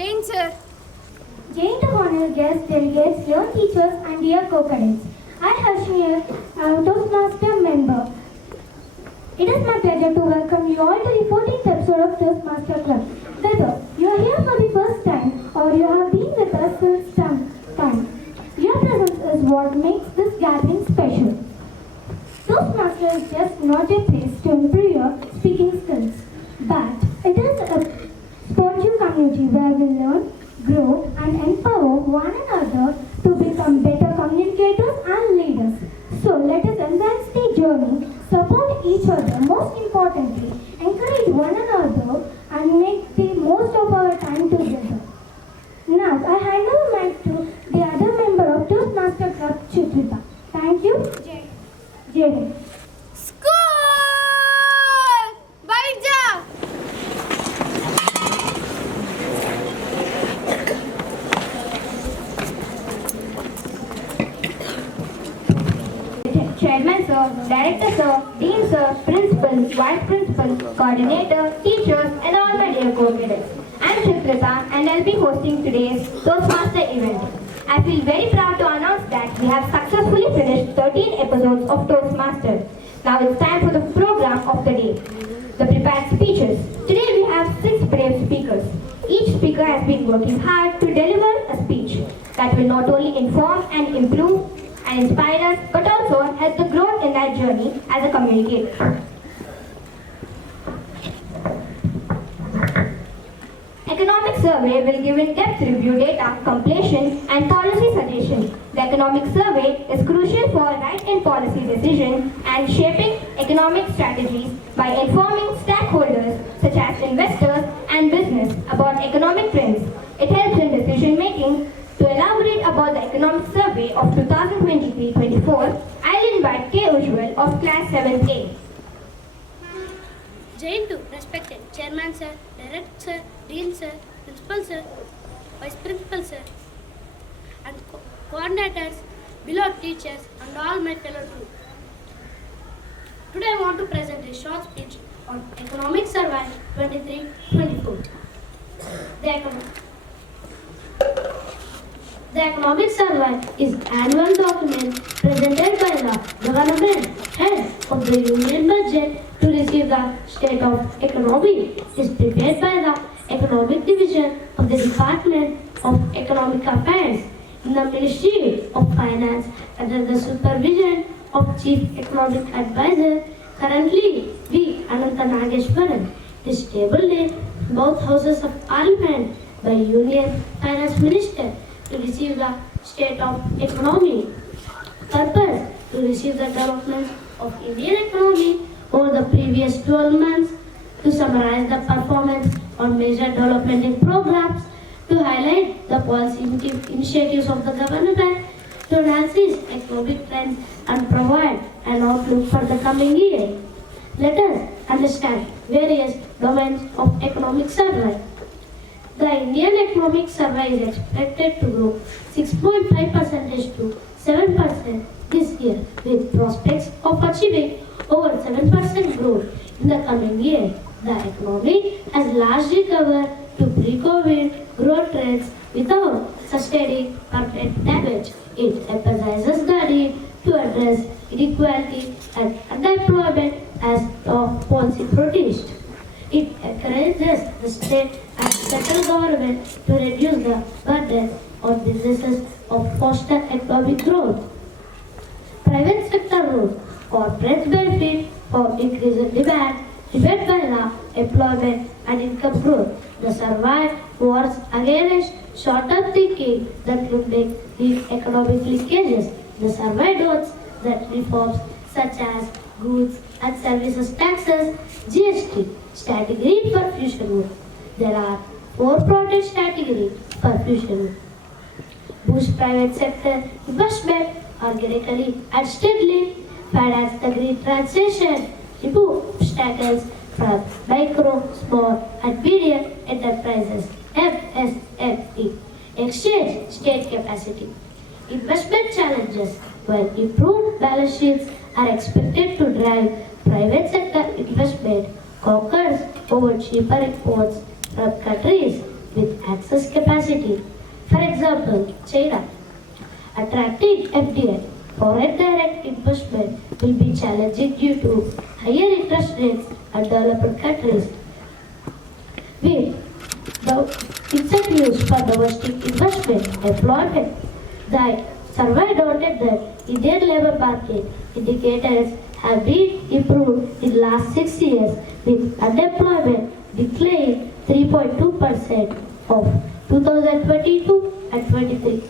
Jain sir. Jain to honor guests, delegates, young teachers and dear co-cadets. I Harshmi, a Toastmaster member. It is my pleasure to welcome you all to the 14th episode of Toastmaster Club. Whether you are here for the first time or you have been with us since time, your presence is what makes this gathering special. Toastmaster is just not a place to improve your speaking skills, but it is a sportive community where we learn, grow and empower one another to become better communicators and leaders. So let us embrace the journey, support each other, most importantly, encourage one another and make the most of our time together. Now I hand over mic to the other member of Toastmaster Club, Chitrita. Thank you. Jay. School! Baija! Chairman sir, Director sir, Dean sir, Principal, Vice Principal, Coordinator, teachers and all my dear co-cadets. I am Chitrita and I will be hosting today's Toastmaster event. I feel very proud to announce that we have successfully finished 13 episodes of Toastmasters. Now it's time for the program of the day, the prepared speeches. Today we have 6 brave speakers. Each speaker has been working hard to deliver a speech that will not only inform and improve and inspire us, but also help the growth in that journey as a communicator. Economic survey will give in-depth review data, completion and policy suggestion. The economic survey is crucial for right and policy decision and shaping economic strategies by informing stakeholders such as investors and business about economic trends. It helps in decision making. To elaborate about the economic survey of 2023-24, I'll invite K. Ujjwal of class 7A. Jain to respected Chairman sir, Director sir, Dean sir, Principal sir, Vice Principal sir, and coordinators, below teachers, and all my fellow too. Today I want to present a short speech on Economic Survey 23-24. The Economic Survey is annual document presented by the government head of the Union Budget to receive the state of economy. It is prepared by the Economic Division of the Department of Economic Affairs in the Ministry of Finance under the supervision of Chief Economic Advisor, currently V. Ananta Nageshwaran. It is tabled in both houses of Parliament by Union Finance Minister to receive the state of economy. Purpose: to receive the developments of Indian economy over the previous 12 months, to summarize the performance on major development programs, to highlight the policy initiatives of the government, to analyze economic trends and provide an outlook for the coming year. Let us understand various domains of economic survey. The Indian Economic Survey is expected to grow 6.5% to 7% this year, with prospects of achieving over 7% growth in the coming year. The economy has largely recovered to pre-COVID growth rates without sustaining permanent damage. It emphasizes the need to address inequality and unemployment as top policy protest. It encourages the state and central government to reduce the burden on businesses of foster economic growth. Private sector role: corporate benefit for increased demand, driven by the employment and income growth. The survey warns against short-term thinking that could make deep economic leakages. The survey notes that reforms such as goods and services taxes, GST, strategy for future growth. There are 4 broad strategies for future growth. Boost private sector investment organically and steadily, finance the green transition, remove obstacles from micro, small and medium enterprises, MSME, exchange state capacity. Investment challenges: while improved balance sheets are expected to drive private sector investment, concerns over cheaper imports from countries with access capacity. For example, China. Attracting FDI, foreign direct investment, will be challenging due to higher interest rates and developed countries. With the incentives for domestic investment, employment, the survey noted that Indian labour market indicators have been improved in last 6 years, with unemployment declining 3.2% of 2022 and 23.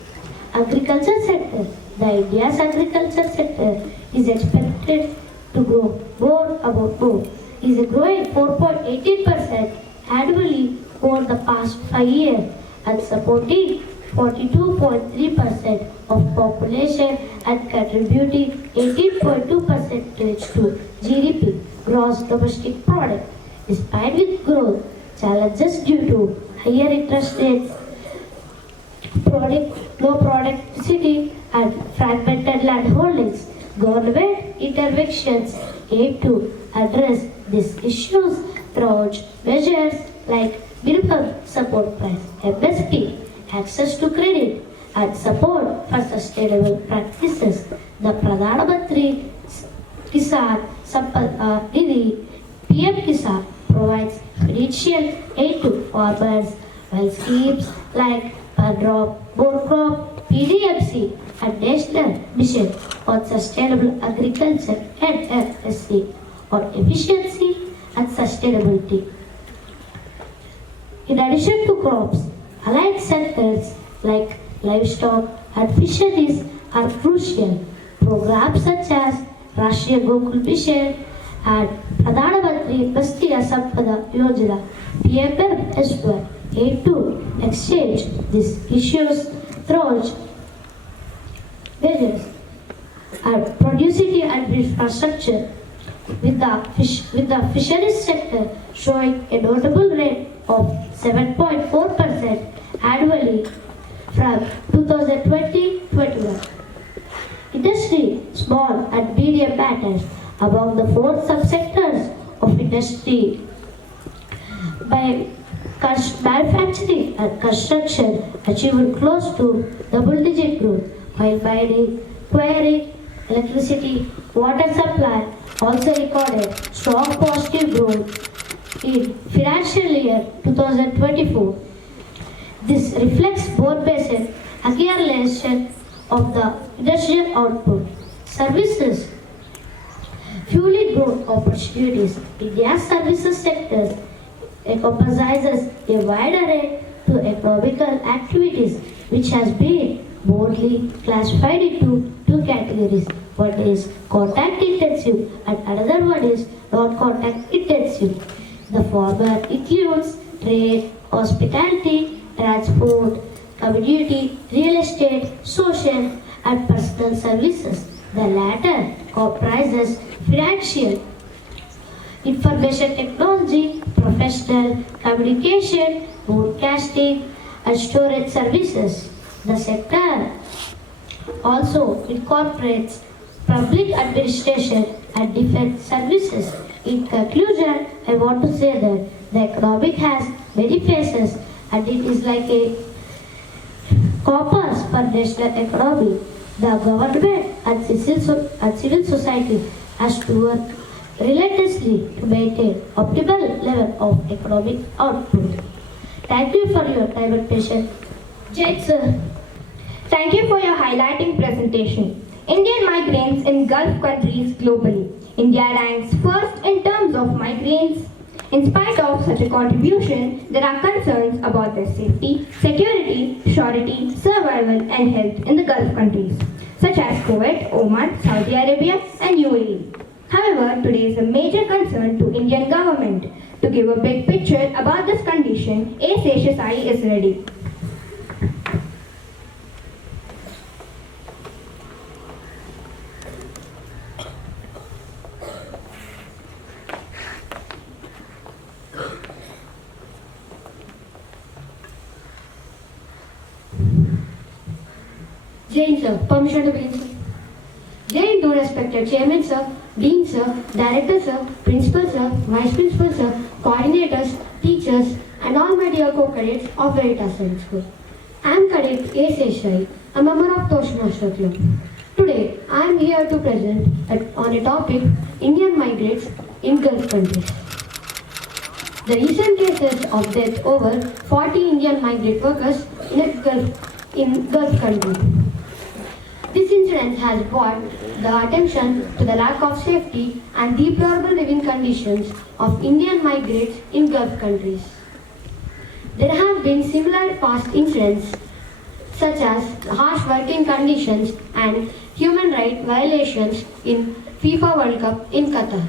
Agriculture sector. The India's agriculture sector is expected to grow is growing 4.18% annually over the past 5 years and supporting 42.3% of population and contributing 18.2% to GDP, gross domestic product. Despite with growth, challenges due to higher interest rates, low productivity and fragmented land holdings, government interventions aim to address these issues through measures like minimum support price, MSP, access to credit, and support for sustainable practices. The Pradhan Mantri Kisan Sampada Nidhi PM Kisan provides financial aid to farmers, while schemes like Drop, More Crop, PDMC, and National Mission on Sustainable Agriculture and NSC on efficiency and sustainability. In addition to crops, allied sectors like livestock and fisheries are crucial. Programs such as Rashtriya Gokul Mission and Pradhan Mantri Mastya Sampada Yojana PMM aim to exchange these issues through measures and productivity and infrastructure, with the fisheries sector showing a notable rate of 7.4% annually from 2020-21. Industry, small and medium matters. Among the 4 subsectors of industry, by manufacturing and construction achieved close to double-digit growth, while mining, quarrying, electricity, water supply also recorded strong positive growth in financial year 2024. This reflects broad-based accumulation of the industrial output. Services, fueling growth opportunities. India's services sectors encompasses a wide array to economical activities, which has been broadly classified into 2 categories. One is contact intensive and another one is non-contact intensive. The former includes trade, hospitality, transport, community, real estate, social and personal services. The latter comprises financial, information technology, professional, communication, broadcasting and storage services. The sector also incorporates public administration and defense services. In conclusion, I want to say that the economic has many faces and it is like a compass for national economy. The government and civil society has to work relentlessly to maintain optimal level of economic output. Thank you for your time and patience. Jade sir, thank you for your highlighting presentation. Indian migrants in Gulf countries globally. India ranks first in terms of migrants. In spite of such a contribution, there are concerns about their safety, security, surety, survival and health in the Gulf countries, such as Kuwait, Oman, Saudi Arabia and UAE. However, today is a major concern to Indian government. To give a big picture about this condition, A. Seshasai is ready. Jain sir, permission to begin sir. Jain to respected chairman sir, dean sir, director sir, principal sir, vice principal sir, coordinators, teachers and all my dear co-cadets of Veritas Sainik. I am Cadet A. Seshai, a member of Toastmasters Club. Today, I am here to present on a topic, Indian migrants in Gulf countries. The recent cases of death over 40 Indian migrant workers in Gulf country. This incident has brought the attention to the lack of safety and deplorable living conditions of Indian migrants in Gulf countries. There have been similar past incidents such as harsh working conditions and human rights violations in FIFA World Cup in Qatar.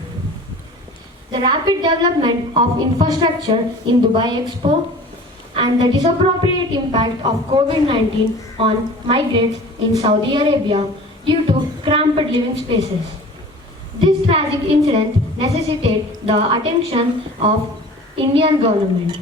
The rapid development of infrastructure in Dubai Expo and the disappropriate impact of COVID-19 on migrants in Saudi Arabia due to cramped living spaces. This tragic incident necessitates the attention of Indian government.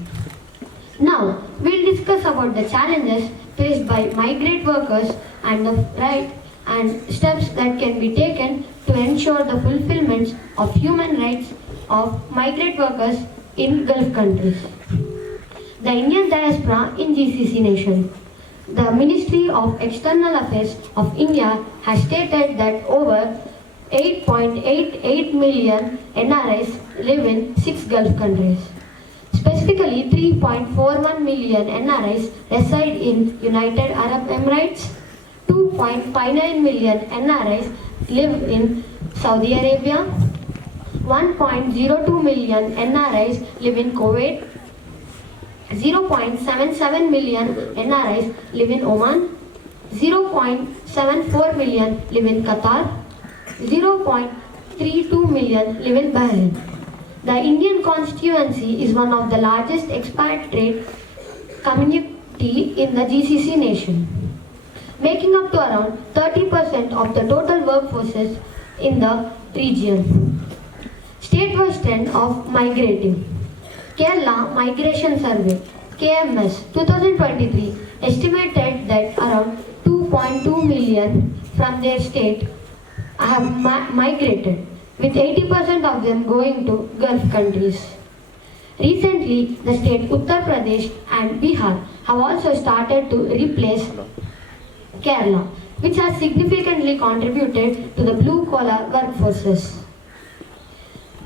Now, we'll discuss about the challenges faced by migrant workers and the right and steps that can be taken to ensure the fulfillment of human rights of migrant workers in Gulf countries. The Indian diaspora in GCC nation. The Ministry of External Affairs of India has stated that over 8.88 million NRIs live in 6 Gulf countries. Specifically, 3.41 million NRIs reside in United Arab Emirates, 2.59 million NRIs live in Saudi Arabia, 1.02 million NRIs live in Kuwait, 0.77 million NRIs live in Oman, 0.74 million live in Qatar, 0.32 million live in Bahrain. The Indian constituency is one of the largest expatriate community in the GCC nation, making up to around 30% of the total workforces in the region. State-wise trend of migrating. Kerala Migration Survey KMS 2023 estimated that around 2.2 million from their state have migrated, with 80% of them going to Gulf countries. Recently, the state Uttar Pradesh and Bihar have also started to replace Kerala, which has significantly contributed to the blue-collar workforces.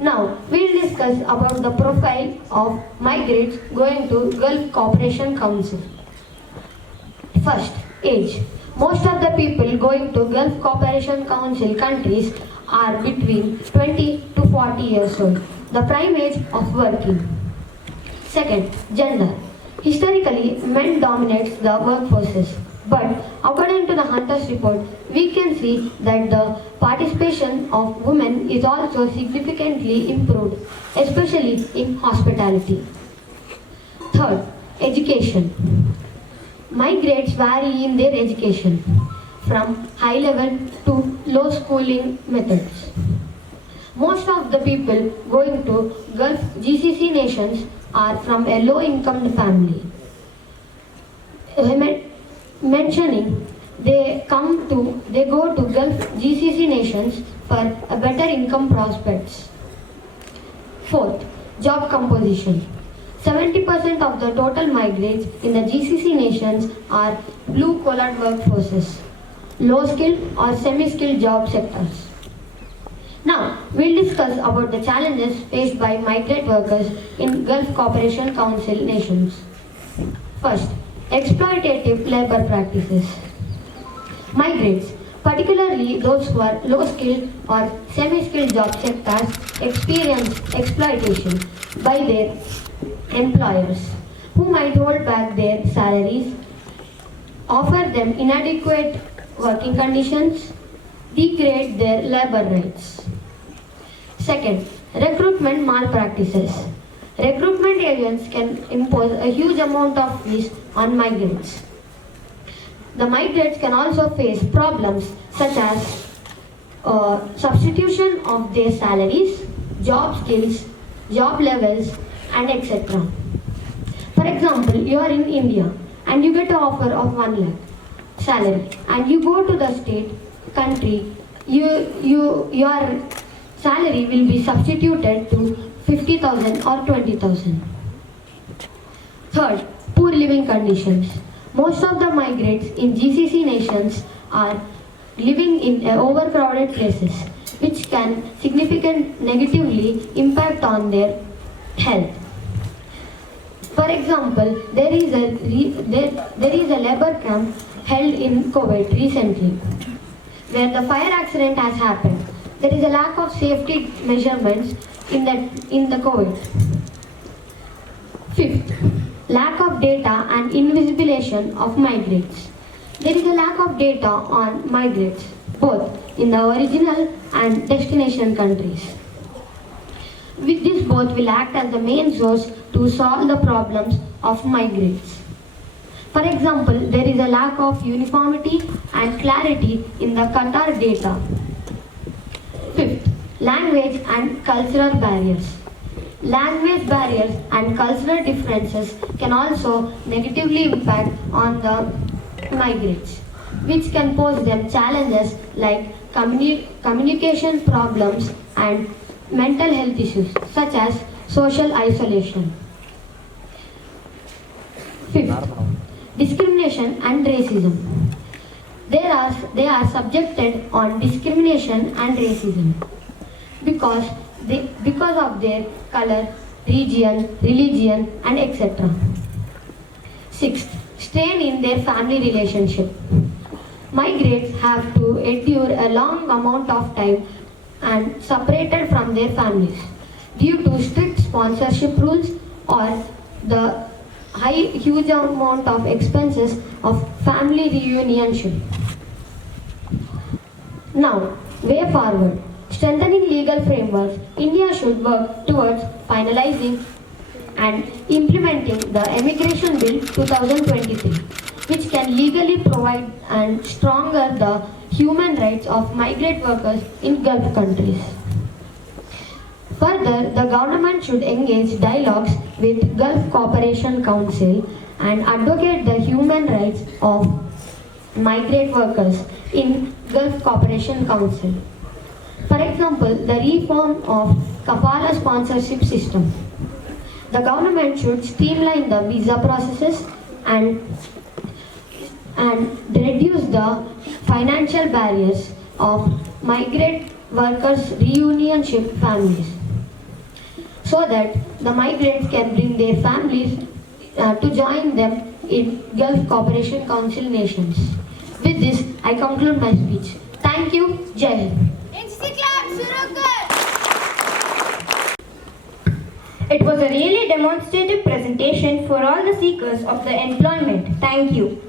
Now, we'll discuss about the profile of migrants going to Gulf Cooperation Council. First, age. Most of the people going to Gulf Cooperation Council countries are between 20 to 40 years old, the prime age of working. Second, gender. Historically, men dominate the workforces, but according to the Hunter's report, we can see that the participation of women is also significantly improved, especially in hospitality. Third, education. Migrants vary in their education, from high level to low schooling methods. Most of the people going to Gulf GCC nations are from a low income family. Mentioning they go to Gulf GCC nations for a better income prospects. Fourth, job composition. 70% of the total migrants in the GCC nations are blue-collar workforces, low-skilled or semi-skilled job sectors. Now, we'll discuss about the challenges faced by migrant workers in Gulf Cooperation Council nations. First, exploitative labor practices. Migrants, particularly those who are low-skilled or semi-skilled job sectors, experience exploitation by their employers, who might hold back their salaries, offer them inadequate working conditions, degrade their labor rights. Second, recruitment malpractices. Recruitment agents can impose a huge amount of fees on migrants. The migrants can also face problems such as substitution of their salaries, job skills, job levels, and etc. For example, you are in India and you get an offer of 1 lakh salary, and you go to the state country, your salary will be substituted to 50,000 or 20,000. Third, poor living conditions. Most of the migrants in GCC nations are living in overcrowded places, which can significantly negatively impact on their health. For example, there is a labor camp held in Kuwait recently, where the fire accident has happened. There is a lack of safety measurements in the Kuwait. Fifth, lack of data and invisibilization of migrants. There is a lack of data on migrants, both in the original and destination countries. With this, both will act as the main source to solve the problems of migrants. For example, there is a lack of uniformity and clarity in the Qatar data. Fifth, language and cultural barriers. Language barriers and cultural differences can also negatively impact on the migrants, which can pose them challenges like communication problems and mental health issues such as social isolation. Fifth, discrimination and racism. They are subjected on discrimination and racism because of their color, region, religion, and etc. Sixth, strain in their family relationship. Migrants have to endure a long amount of time and separated from their families due to strict sponsorship rules or the huge amount of expenses of family reunionship. Now, way forward. Strengthening legal frameworks, India should work towards finalizing and implementing the Immigration Bill 2023, which can legally provide and stronger the human rights of migrant workers in Gulf countries. Further, the government should engage dialogues with Gulf Cooperation Council and advocate the human rights of migrant workers in Gulf Cooperation Council. For example, the reform of Kafala sponsorship system. The government should streamline the visa processes and reduce the financial barriers of migrant workers' reunionship families, so that the migrants can bring their families to join them in Gulf Cooperation Council nations. With this, I conclude my speech. Thank you. Jai Hind. It was a really demonstrative presentation for all the seekers of the employment. Thank you.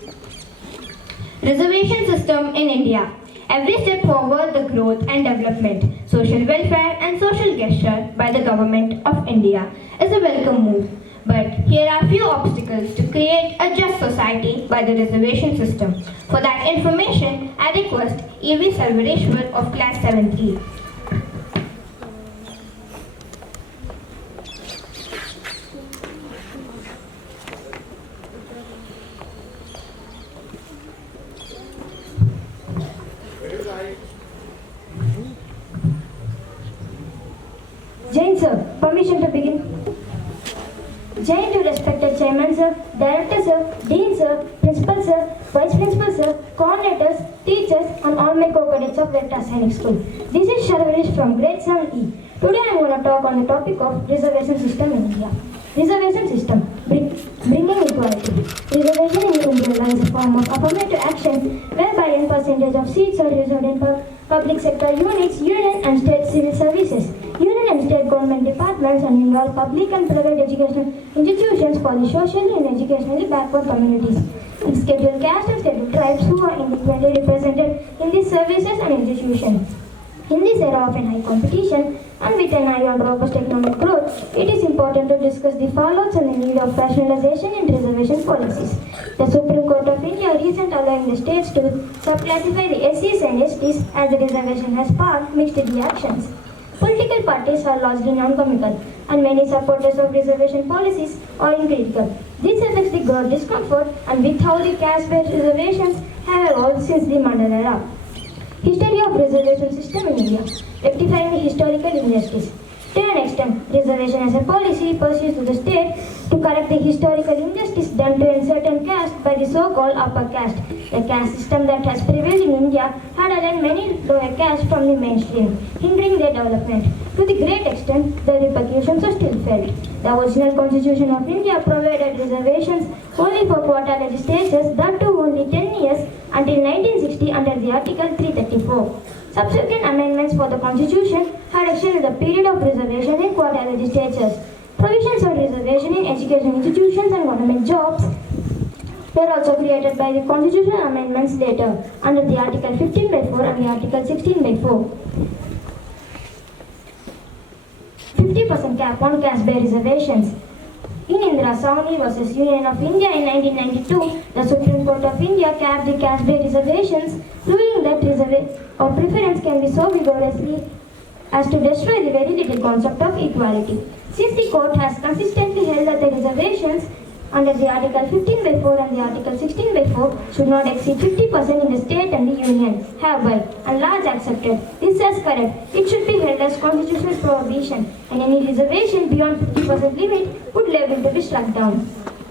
Reservation system in India. Every step forward the growth and development, social welfare and social gesture by the government of India is a welcome move. But here are few obstacles to create a just society by the reservation system. For that information, I request E.V. Sarvareshwar of class 7th E. Jain sir, permission to begin. Jain to respected chairman sir, director sir, dean sir, principal sir, vice principal sir, coordinators, teachers and all my co-cadets of Veritas Sainik school. This is Sharvaresh from grade 7E. Today I am going to talk on the topic of reservation system in India. Reservation system, bringing equality. Reservation in India is a form of affirmative action whereby a percentage of seats are reserved in public sector units, union and state civil services, union and state government departments and in all public and private educational institutions for the socially and educationally backward communities, and scheduled caste and scheduled tribes who are inadequately represented in these services and institutions. In this era of high competition and with an eye on robust economic growth, it is important to discuss the fallouts and the need of rationalization in reservation policies. The Supreme Court of India recently allowing the states to subclassify the SCs and STs as the reservation has sparked mixed reactions. Political parties are largely non-comical and many supporters of reservation policies are critical. This affects the broad discomfort and with how the caste-based reservations have evolved since the Mandela era. History of reservation system in India, rectifying the historical injustice. To an extent, reservation as a policy pursues to the state to correct the historical injustice done to a certain caste by the so-called upper caste. The caste system that has prevailed in India had aliened many lower castes from the mainstream, hindering their development. To the great extent, the repercussions are still felt. The original Constitution of India provided reservations only for quota legislatures, that too only 10 years until 1960 under the Article 334. Subsequent amendments for the Constitution had extended the period of reservation in quota legislatures. Provisions on reservation in education institutions and government jobs were also created by the constitutional amendments later under the Article 15/4 and the Article 16/4. 50% cap on caste-based reservations. In Indira Sawhney versus Union of India in 1992, the Supreme Court of India capped the caste-based reservations, proving that preference can be so vigorously as to destroy the very little concept of equality. Since the court has consistently held that the reservations under the Article 15/4 and the Article 16/4 should not exceed 50% in the state and the union, have by and large accepted this as correct. It should be held as constitutional prohibition, and any reservation beyond 50% limit would liable to be struck down.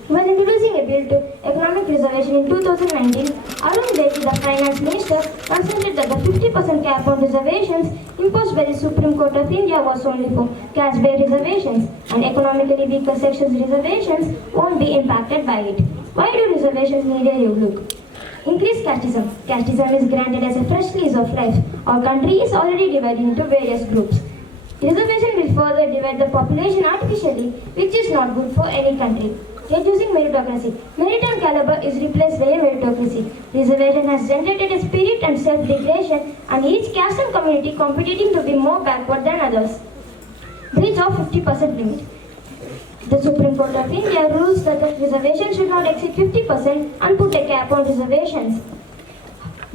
While introducing a bill to economic reservation in 2019, Arun Jaitley, the finance minister, considered that the 50% cap on reservations imposed by the Supreme Court of India was only for caste-based reservations, and economically weaker sections reservations won't be impacted by it. Why do reservations need a new look? Increased casteism. Casteism is granted as a fresh lease of life. Our country is already divided into various groups. Reservation will further divide the population artificially, which is not good for any country. Reducing meritocracy. Merit and caliber is replaced by a meritocracy. Reservation has generated a spirit and self-degradation, and each caste and community competing to be more backward than others. Breach of 50% limit. The Supreme Court of India rules that the reservation should not exceed 50% and put a cap on reservations.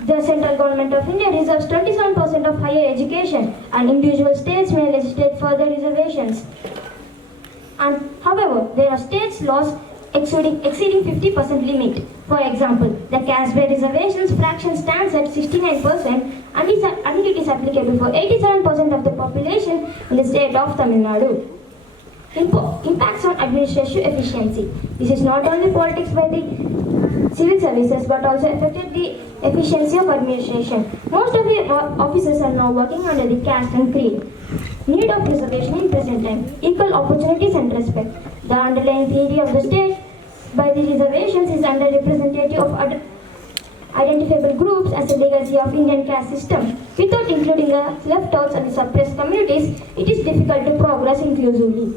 The central government of India reserves 27% of higher education, and individual states may legislate further reservations. And however, there are states laws exceeding 50% limit. For example, the caste-based reservations fraction stands at 69% and it is applicable for 87% of the population in the state of Tamil Nadu. Impacts on administrative efficiency. This is not only politics by the civil services but also affected the efficiency of administration. Most of the officers are now working under the caste and creed. Need of reservation in present time. Equal opportunities and respect. The underlying theory of the state by the reservations is underrepresentative of identifiable groups as a legacy of Indian caste system. Without including the left-outs and the suppressed communities, it is difficult to progress inclusively.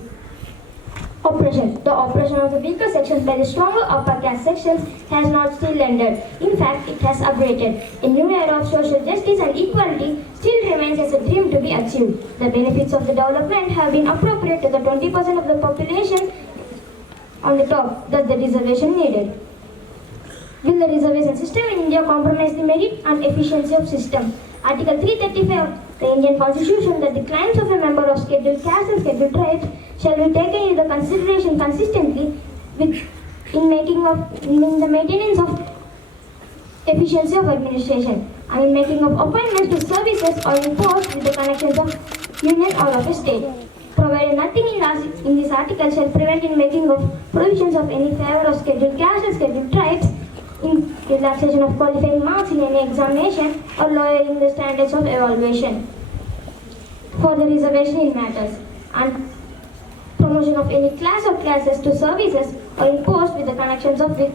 Oppression. The oppression of the weaker sections by the stronger upper caste sections has not still ended. In fact, it has upgraded. A new era of social justice and equality still remains as a dream to be achieved. The benefits of the development have been appropriate to the 20% of the population on the top that the reservation needed. Will the reservation system in India compromise the merit and efficiency of system? Article 335 of the Indian Constitution that the claims of a member of scheduled castes and scheduled tribes shall be taken into consideration consistently in the maintenance of efficiency of administration and in making of appointments to services or in posts with the connections of union or of a state. Provided nothing in this article shall prevent in making of provisions of any favor of scheduled castes and scheduled tribes, in relaxation of qualifying marks in any examination or lowering the standards of evaluation for the reservation in matters, and promotion of any class or classes to services or in posts with the connections of the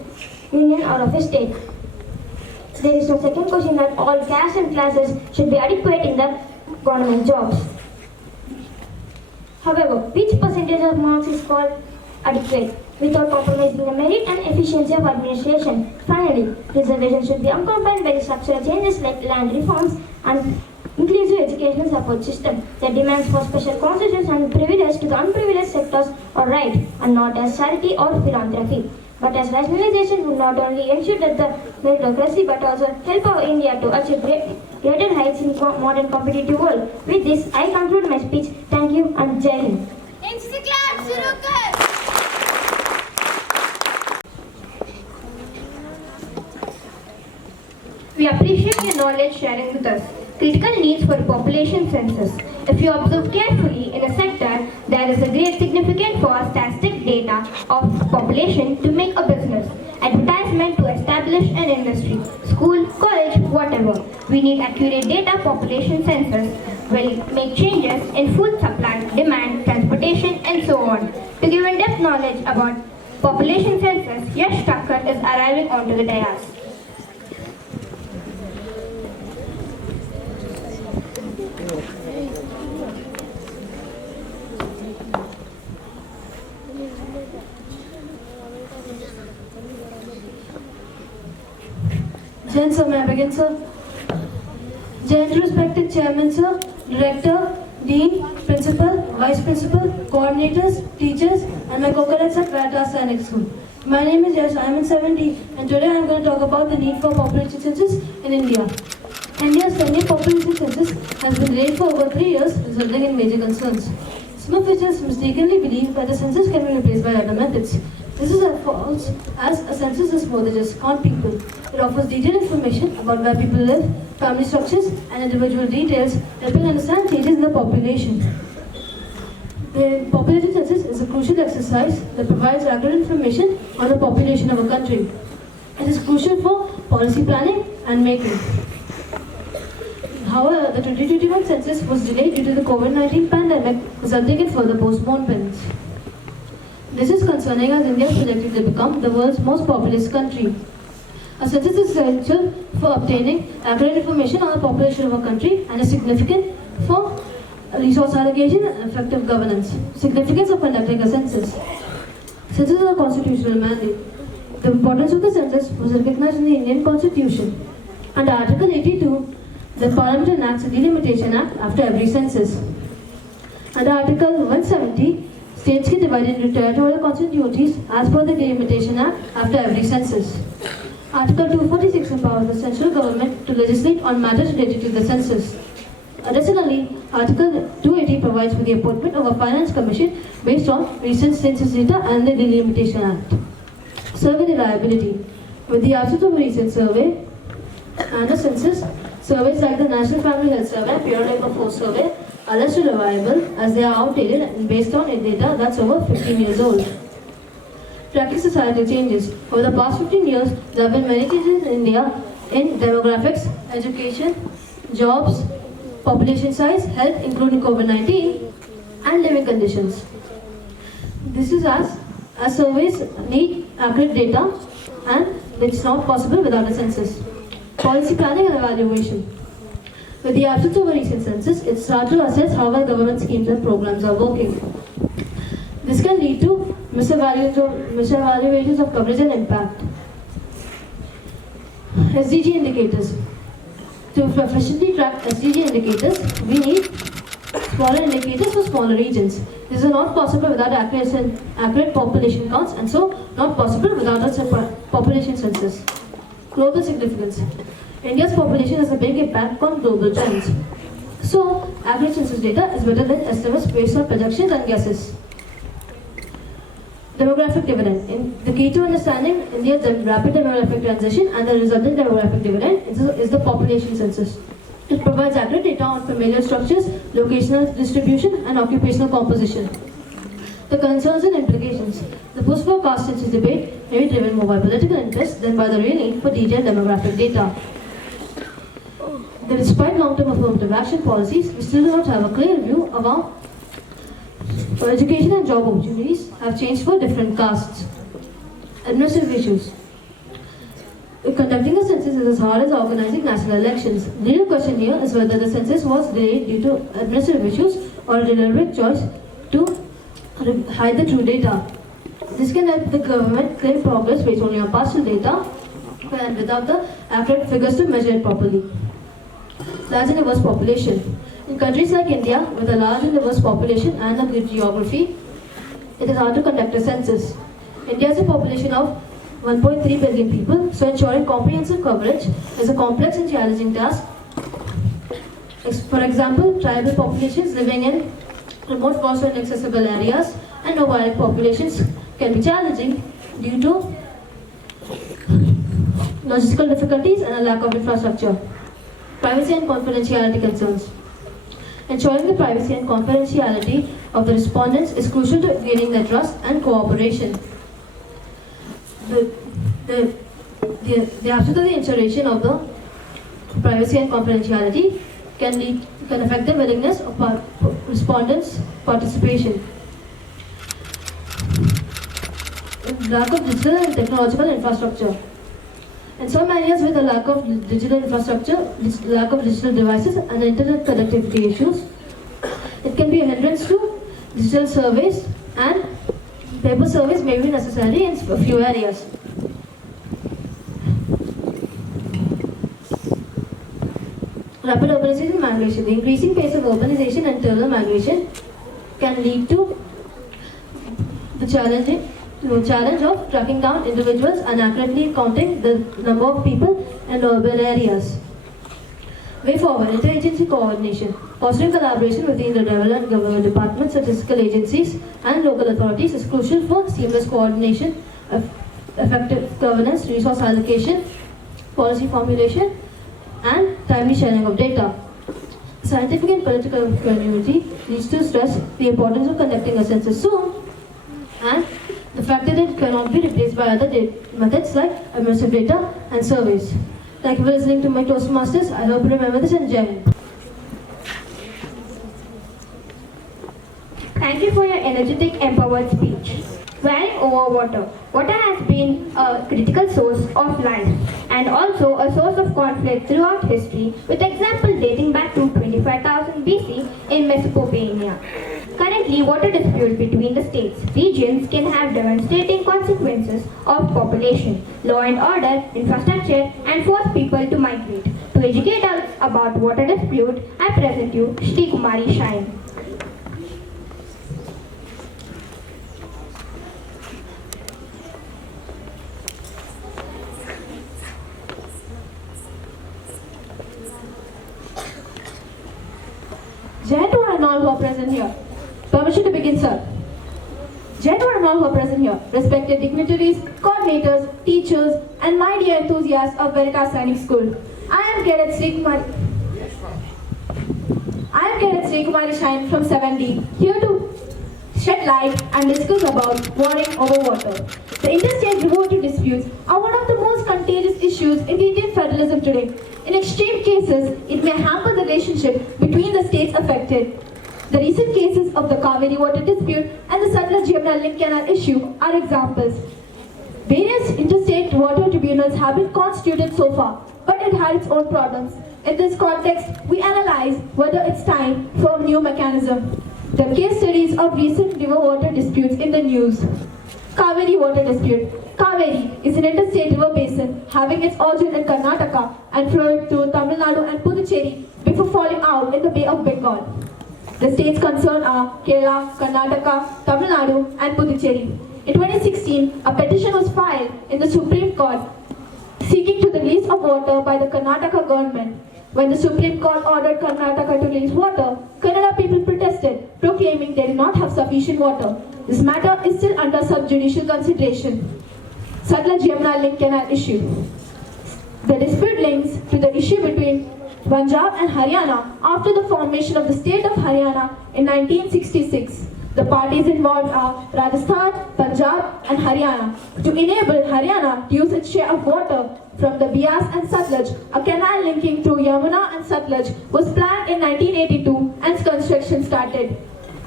union or of a state. There is no second question that all castes and classes should be adequate in the government jobs. However, which percentage of marks is called adequate without compromising the merit and efficiency of administration? Finally, reservation should be accompanied by the structural changes like land reforms and inclusive educational support system. The demands for special concessions and privilege to the unprivileged sectors are right and not as charity or philanthropy, but as rationalization would not only ensure that the meritocracy but also help our India to achieve greater heights in modern competitive world. With this, I conclude my speech. Thank you and Jai Hind. We appreciate your knowledge sharing with us. Critical needs for population census. If you observe carefully in a sector, there is a great significance for statistic data. data of population to make a business, advertisement to establish an industry, school, college, whatever. We need accurate data. Population census will make changes in food supply, demand, transportation, and so on. To give in-depth knowledge about population census, Yash Thakkar is arriving onto the dais. Jen, sir, may I begin, sir? Jen, respected Chairman, sir, Director, Dean, Principal, Vice Principal, Coordinators, Teachers, and my co-cadets at Veritas Sainik School. My name is Yash, I am in 7D, and today I am going to talk about the need for population census in India. India's 10-year population census has been delayed for over 3 years, resulting in major concerns. Some officials mistakenly believe that the census can be replaced by other methods. This is false, as a census is more than just count people. It offers detailed information about where people live, family structures, and individual details, helping understand changes in the population. The population census is a crucial exercise that provides accurate information on the population of a country. It is crucial for policy planning and making. However, the 2021 census was delayed due to the COVID-19 pandemic, resulting in further postponements. This is concerning as India is projected to become the world's most populous country. A census is essential for obtaining accurate information on the population of a country and is significant for resource allocation and effective governance. Significance of conducting a census. Census is a constitutional mandate. The importance of the census was recognized in the Indian Constitution. Under Article 82, the Parliament enacts a delimitation act after every census. Under Article 170, states can divide into territorial constituencies as per the delimitation act after every census. Article 246 empowers the central government to legislate on matters related to the census. Additionally, Article 280 provides for the appointment of a finance commission based on recent census data and the delimitation act. Survey reliability. With the absence of a recent survey and a census, surveys like the National Family Health Survey and Bureau Labor Force Survey are less reliable as they are outdated and based on data that's over 15 years old. Tracking societal changes. Over the past 15 years, there have been many changes in India in demographics, education, jobs, population size, health including COVID-19, and living conditions. This is as surveys need accurate data and it's not possible without a census. Policy planning and evaluation. With the absence of a recent census, it's hard to assess how well government schemes and programs are working. This can lead to misevaluations of coverage and impact. SDG indicators. To efficiently track SDG indicators, we need smaller indicators for smaller regions. This is not possible without accurate population counts and so not possible without a population census. Global significance. India's population has a big impact on global trends. So, accurate census data is better than estimates based on projections and guesses. Demographic dividend. The key to understanding India's rapid demographic transition and the resultant demographic dividend is the population census. It provides accurate data on familial structures, locational distribution, and occupational composition. The concerns and implications. The push for caste census debate may be driven more by political interest than by the real need for detailed demographic data. Despite long-term affirmative action policies, we still do not have a clear view of how education and job opportunities have changed for different castes. Administrative issues. Conducting a census is as hard as organizing national elections. The real question here is whether the census was delayed due to administrative issues or a deliberate choice to hide the true data. This can help the government claim progress based only on partial data and without the accurate figures to measure it properly. Large and diverse population. In countries like India, with a large and diverse population and a good geography, it is hard to conduct a census. India has a population of 1.3 billion people, so ensuring comprehensive coverage is a complex and challenging task. For example, tribal populations living in remote, coastal and inaccessible areas and nomadic populations can be challenging due to logistical difficulties and a lack of infrastructure. Privacy and confidentiality concerns. Ensuring the privacy and confidentiality of the respondents is crucial to gaining their trust and cooperation. The absence of the instauration of the privacy and confidentiality can affect the willingness of respondents' participation. Lack of digital and technological infrastructure. In some areas with a lack of digital infrastructure, lack of digital devices and internet connectivity issues, it can be a hindrance to digital surveys, and paper surveys may be necessary in a few areas. Rapid urbanization and migration. The increasing pace of urbanization and internal migration can lead to the challenge of tracking down individuals and accurately counting the number of people in urban areas. Way forward, interagency coordination. Fostering collaboration within the relevant government departments, statistical agencies, and local authorities is crucial for seamless coordination, effective governance, resource allocation, policy formulation, and timely sharing of data. Scientific and political community needs to stress the importance of conducting a census soon, and the fact that it cannot be replaced by other methods like immersive data and surveys. Thank you for listening to my Toastmasters. I hope you remember this, and Jai Hind. Thank you for your energetic, empowered speech. Flying over water. Water has been a critical source of life and also a source of conflict throughout history, with examples dating back to 25,000 BC in Mesopotamia. Currently, water disputes between the states, regions can have devastating consequences of population, law and order, infrastructure, and force people to migrate. To educate us about water dispute, I present you Shri Kumari Shine. Jai to and all who are present here. Permission to begin, sir. Jai to and all who are present here. Respected dignitaries, coordinators, teachers, and my dear enthusiasts of Veritas Sainik School. I am Cadet Sri Kumari Shine from 7D, here to shed light and discuss about warring over water. The interstate water disputes are one of the most contagious issues in Indian federalism today. In extreme cases, it may hamper the relationship between the states affected. The recent cases of the Kaveri water dispute and the Satluj-Yamuna link canal issue are examples. Various interstate water tribunals have been constituted so far, but it had its own problems. In this context, we analyze whether it's time for a new mechanism. The case studies of recent river water disputes in the news. Kaveri water dispute. Kaveri is an interstate river basin having its origin in Karnataka and flowing through Tamil Nadu and Puducherry before falling out in the Bay of Bengal. The states concerned are Kerala, Karnataka, Tamil Nadu, and Puducherry. In 2016, a petition was filed in the Supreme Court seeking to the release of water by the Karnataka government. When the Supreme Court ordered Karnataka to release water, Kannada people protested, proclaiming they did not have sufficient water. This matter is still under sub-judicial consideration. Satluj-Yamuna link canal issue. The dispute links to the issue between Punjab and Haryana after the formation of the state of Haryana in 1966. The parties involved are Rajasthan, Punjab, and Haryana. To enable Haryana to use its share of water from the Bias and Satluj, a canal linking through Yamuna and Satluj was planned in 1982 and its construction started.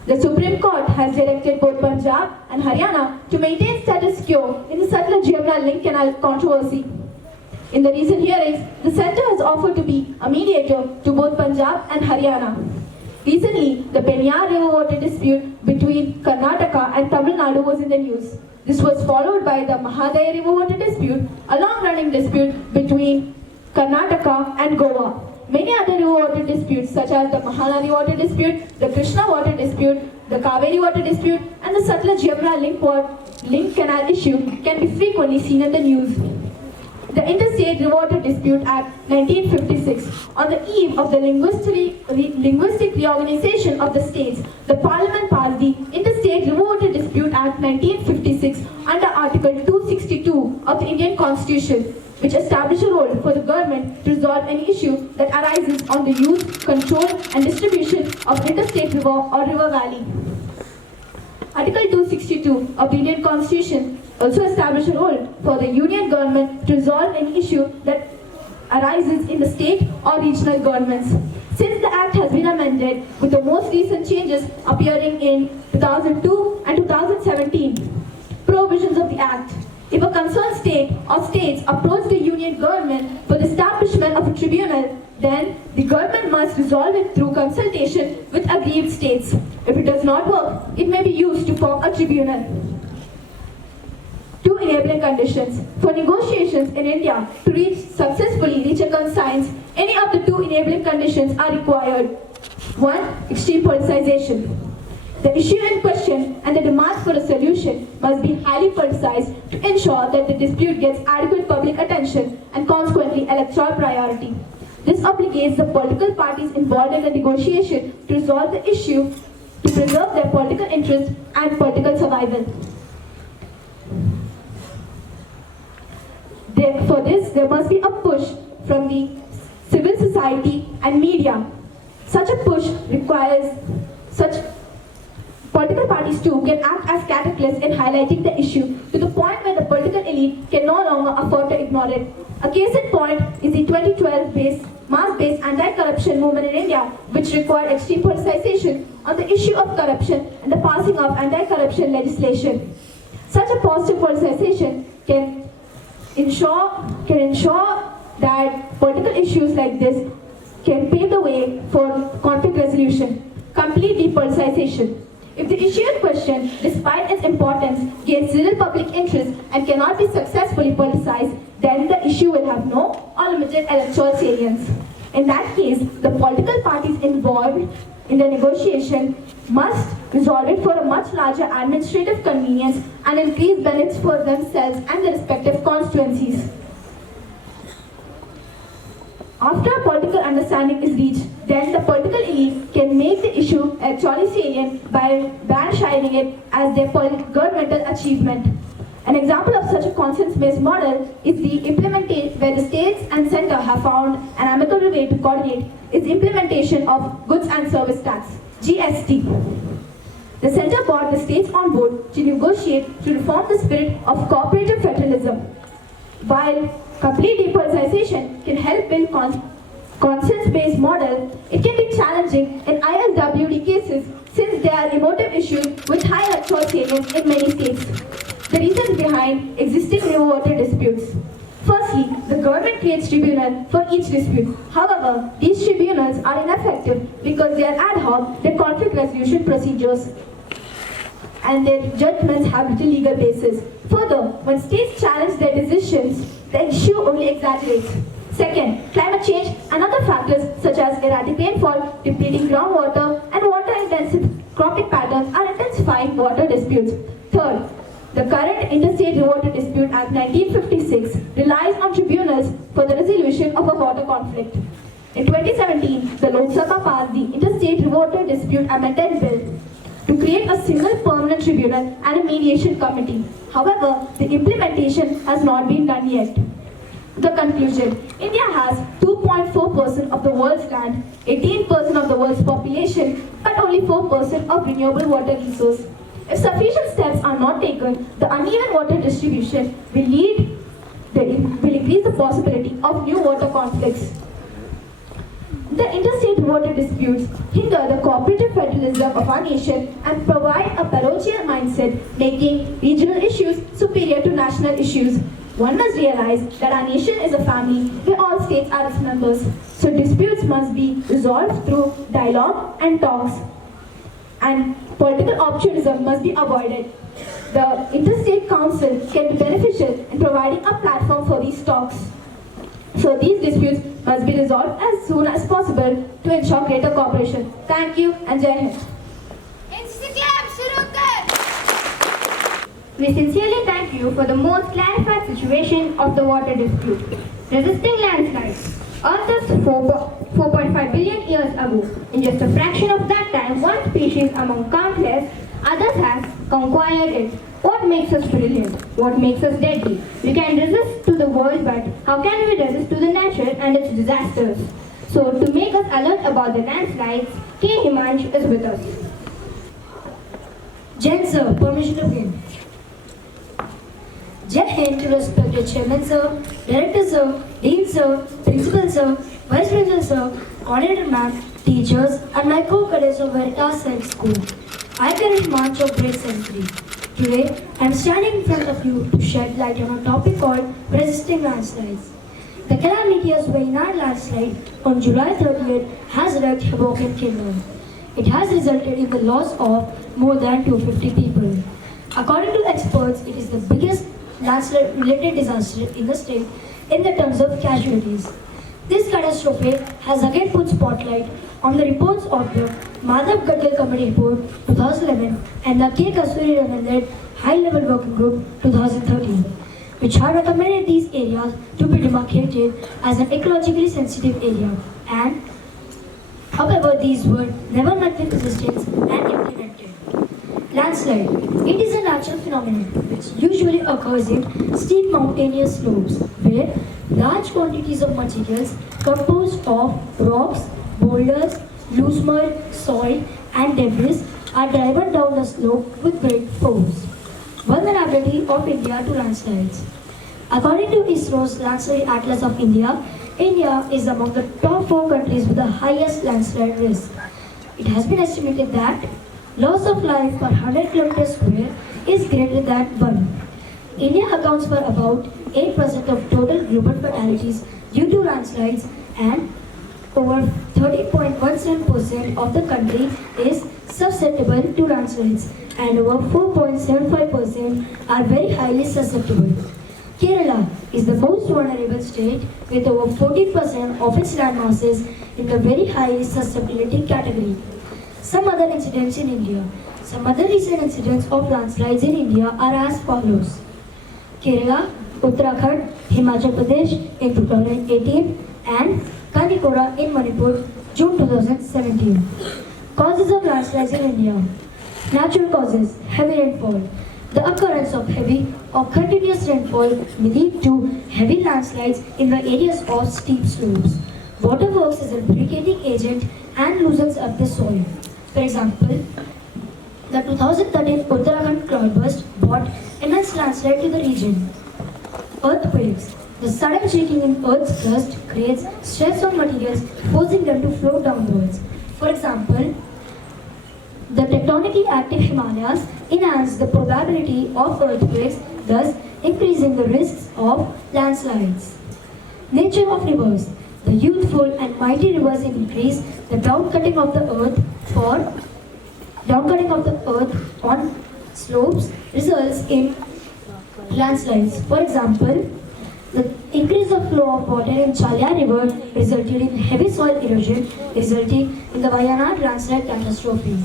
The Supreme Court has directed both Punjab and Haryana to maintain status quo in the Satluj-Yamuna link canal controversy. In the recent hearings, the centre has offered to be a mediator to both Punjab and Haryana. Recently, the Penyar river water dispute between Karnataka and Tamil Nadu was in the news. This was followed by the Mahadaya river water dispute, a long-running dispute between Karnataka and Goa. Many other river water disputes such as the Mahanadi water dispute, the Krishna water dispute, the Kaveri water dispute, and the Satluj-Yamuna link canal issue can be frequently seen in the news. The Interstate River Water Dispute Act 1956. On the eve of the linguistic reorganization of the states, the Parliament passed the Interstate River Water Dispute Act 1956 under Article 262 of the Indian Constitution, which established a role for the government to resolve any issue that arises on the use, control, and distribution of interstate river or river valley. Article 262 of the Indian Constitution also established a role for the Union government to resolve any issue that arises in the state or regional governments. Since the Act has been amended, with the most recent changes appearing in 2002 and 2017, provisions of the Act. If a concerned state or states approach the Union government for the establishment of a tribunal, then the government must resolve it through consultation with aggrieved states. If it does not work, it may be used to form a tribunal. Two enabling conditions. For negotiations in India to successfully reach a conscience, any of the two enabling conditions are required. One, extreme politicization. The issue in question and the demand for a solution must be highly politicized to ensure that the dispute gets adequate public attention and consequently electoral priority. This obligates the political parties involved in the negotiation to resolve the issue to preserve their political interests and political survival. For this, there must be a push from the civil society and media. Such a push requires such political parties too can act as catalysts in highlighting the issue to the point where the political elite can no longer afford to ignore it. A case in point is the 2012 mass-based anti-corruption movement in India, which required extreme politicization on the issue of corruption and the passing of anti-corruption legislation. Such a positive politicization can ensure that political issues like this can pave the way for conflict resolution. Complete depoliticization. If the issue in question, despite its importance, gains little public interest and cannot be successfully politicized, then the issue will have no or limited electoral salience. In that case, the political parties involved in the negotiation must resolve it for a much larger administrative convenience and increase benefits for themselves and their respective constituencies. After a political understanding is reached, then the political elite can make the issue electorally salient by shining it as their governmental achievement. An example of such a consensus-based model is the implementation where the states and center have found an amicable way to coordinate is the implementation of Goods and Service Tax, GST. The center brought the states on board to negotiate to reform the spirit of cooperative federalism. While complete depoliticization can help build consensus-based model, it can be challenging in ISWD cases since there are emotive issues with high electoral salience in many states. The reasons behind existing river water disputes. Firstly, the government creates tribunals for each dispute. However, these tribunals are ineffective because they are ad hoc, their conflict resolution procedures, and their judgments have little legal basis. Further, when states challenge their decisions, the issue only exaggerates. Second, climate change and other factors such as erratic rainfall, depleting groundwater, and water-intensive cropping patterns are intensifying water disputes. Third, the current Interstate Water Dispute Act 1956 relies on tribunals for the resolution of a water conflict. In 2017, the Lok Sabha passed the Interstate Water Dispute Amendment Bill to create a single permanent tribunal and a mediation committee. However, the implementation has not been done yet. The conclusion: India has 2.4% of the world's land, 18% of the world's population, but only 4% of renewable water resource. If sufficient steps are not taken, the uneven water distribution will increase the possibility of new water conflicts. The interstate water disputes hinder the cooperative federalism of our nation and provide a parochial mindset, making regional issues superior to national issues. One must realize that our nation is a family where all states are its members. So disputes must be resolved through dialogue and talks. And political opportunism must be avoided. The Interstate Council can be beneficial in providing a platform for these talks. So these disputes must be resolved as soon as possible to ensure greater cooperation. Thank you and Jai Hind. We sincerely thank you for the most clarified situation of the water dispute. Resisting landslides. Earth is 4.5 billion years ago. In just a fraction of that time, one species among countless others has conquered it. What makes us brilliant? What makes us deadly? We can resist to the world, but how can we resist to the nature and its disasters? So, to make us alert about the landslides, K. Himansh is with us. Jain sir, permission to begin. Jai Hind to respected Chairman sir, Director sir, Dean sir, Principal sir, Vice Principal sir, Coordinator ma'am, teachers and my co-cadets of Veritas Sainik School. I carry March of grade 7 Today, I am standing in front of you to shed light on a topic called resisting landslides. The calamitous Wayanad landslide on July 30th has wreaked havoc in Kerala. It has resulted in the loss of more than 250 people. According to experts, it is the biggest landslide-related disaster in the state in the terms of casualties. This catastrophe has again put spotlight on the reports of the Madhav Gadgil Committee Report 2011 and the K. Kasturi recommended High-Level Working Group 2013, which had recommended these areas to be demarcated as an ecologically sensitive area. And, however, these were never met with resistance and implemented. Landslide. It is a natural phenomenon which usually occurs in steep mountainous slopes where large quantities of materials composed of rocks, boulders, loose mud, soil and debris are driven down the slope with great force. Vulnerability of India to landslides. According to ISRO's Landslide Atlas of India, India is among the top 4 countries with the highest landslide risk. It has been estimated that loss of life per 100 km square is greater than 1. India accounts for about 8% of total global fatalities due to landslides and over 30.17% of the country is susceptible to landslides and over 4.75% are very highly susceptible. Kerala is the most vulnerable state with over 14% of its land masses in the very high susceptibility category. Some other incidents in India. Some other recent incidents of landslides in India are as follows. Kerala, Uttarakhand, Himachal Pradesh in 2018 and Kanikora in Manipur, June 2017. Causes of landslides in India. Natural causes, heavy rainfall. The occurrence of heavy or continuous rainfall may lead to heavy landslides in the areas of steep slopes. Water works as a lubricating agent and loosens up the soil. For example, the 2013 Uttarakhand cloudburst brought immense landslide to the region. Earthquakes. The sudden shaking in Earth's crust creates stress on materials, forcing them to flow downwards. For example, the tectonically active Himalayas enhance the probability of earthquakes, thus increasing the risks of landslides. Nature of rivers. The youthful and mighty rivers increase the downcutting of the earth on slopes results in landslides. For example, the increase of flow of water in Chalya River resulted in heavy soil erosion, resulting in the Wayanad landslide catastrophe.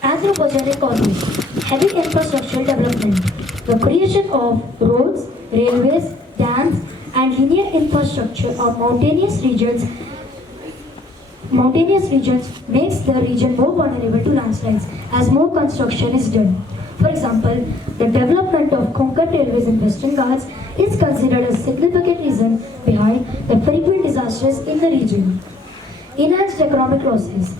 Anthropogenic causes. Heavy infrastructural development. The creation of roads, railways, dams, and linear infrastructure of mountainous regions makes the region more vulnerable to landslides as more construction is done. For example, the development of Konkan railways in Western Ghats is considered a significant reason behind the frequent disasters in the region. Enhanced economic losses.